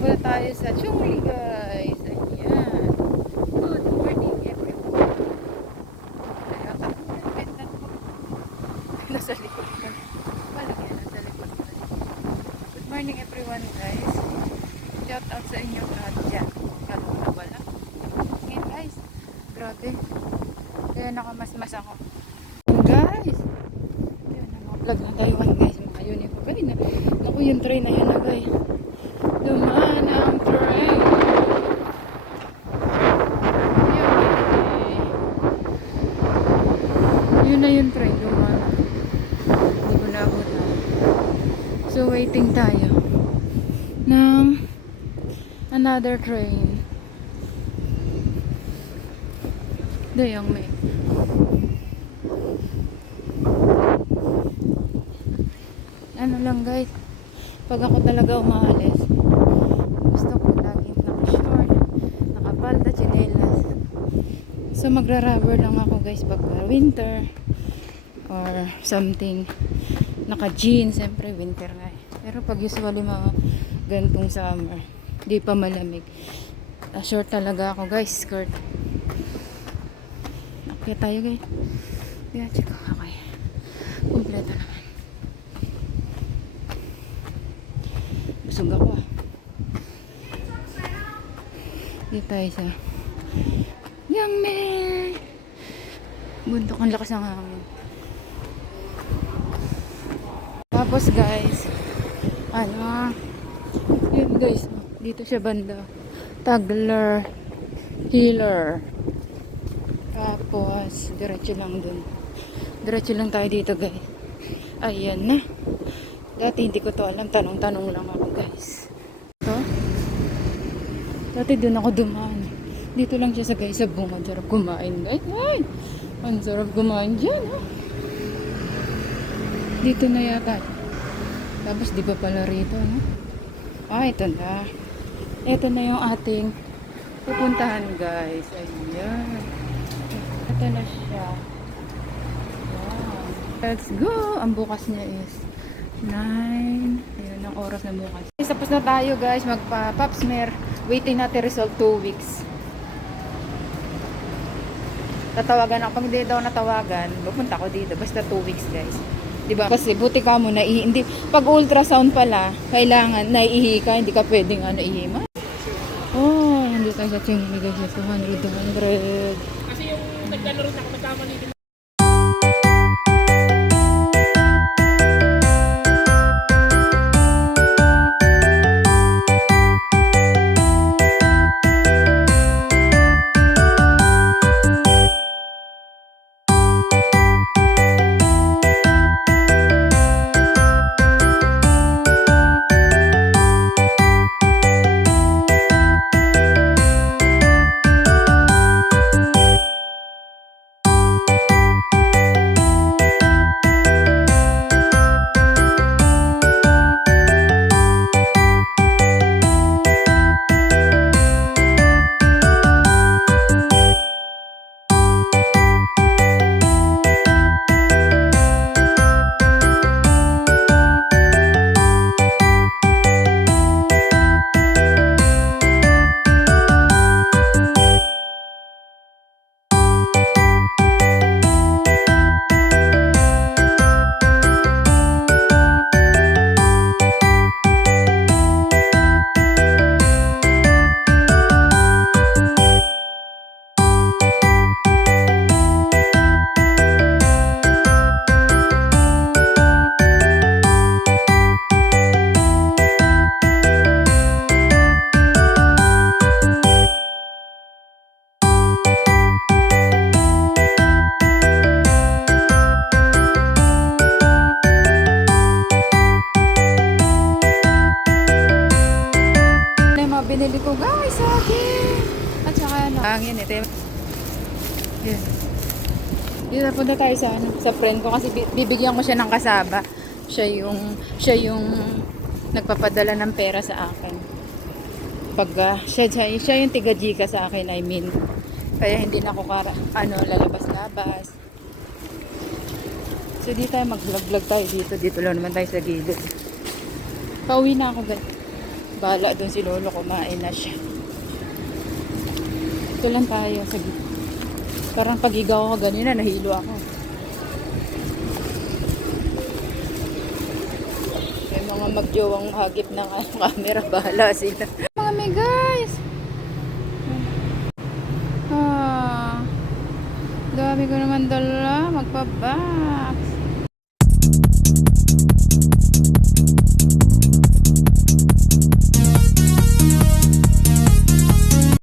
Pupunta tayo sa Chungli guys. Ayan. Good morning everyone. Kaya ganda po. Nasa likod ko. Balik yan, nasa likod ko. Good morning everyone guys. Shout out sa inyo lahat dyan. Kalong na wala. Ngayon guys. Grabe. Kaya nakamasmas ako. Guys. Ayan, naka-vlog na tayo guys. Mga uniform. Ay, naku yung train na yun na guys. Dumaan ang train. Yun na yung train. Dumaan. Hindi ko naabutan. So waiting tayo ng another train. Dayang may. Ano lang guys. Pag ako talaga umaalis, gusto ko laging naka-short, naka-palda, chinelas. So magra-rubber lang ako guys pag winter or something. Naka-jeans, siyempre winter nga. Pero pag usually mga gantong summer, di pa malamig. Short talaga ako guys, skirt. Okay tayo guys. Yeah, check. Okay. Kompleto naman. Busog ako ah. Dito tayo sa Yummy! Bundok, ang lakas ng hangin. Tapos guys, yun guys, dito siya banda. Tagler, Healer. Tapos, diretso lang dun. Diretso lang tayo dito guys. Ayan na. Dati hindi ko to alam. Tanong-tanong lang ako guys. Ito. Dati dun ako dumaan. Dito lang siya sa guys sa bunga. Sarap kumain guys. Ay! Ang sarap kumain dyan. Oh. Dito na yata. Tapos di ba pala rito? No? Ah, ito na. Ito na yung ating pupuntahan guys. Ayan. Ito na siya. Wow. Let's go! Ang bukas niya is 9. Ayun ang oras na bukas. Tapos na tayo guys. Magpa-pap smear. Waiting natin result 2 weeks. Tatawagan ako. Pag hindi daw natawagan, pupunta ko dito. Basta 2 weeks guys. Diba? Kasi buti ka mo hindi. Pag ultrasound pala, kailangan naiihi ka. Hindi ka pwedeng naihi. Oh, hindi tayo sa ching. Guys, 200. Kasi yung naglalaro na ako, nagkamali din. Binili ko guys sa akin. At saka hangin ito. Yun. Yun na punta tayo sa friend ko kasi bibigyan ko siya ng kasaba. Siya yung nagpapadala ng pera sa akin. Pag siya yung tiga-jika sa akin, I mean. Kaya hindi na ako lalabas-labas. So di tayo mag-vlog tayo dito. Dito lang naman tayo sa gilid. Pauwi na ako guys. Bahala dun si Lolo, kumain na siya. Ito lang tayo sa gitna. Parang pagigaw ko ganina, nahilo ako. May mga magjowang hagip ng camera, bahala sila. Mga may guys! Dami ko naman dala, magpa-box.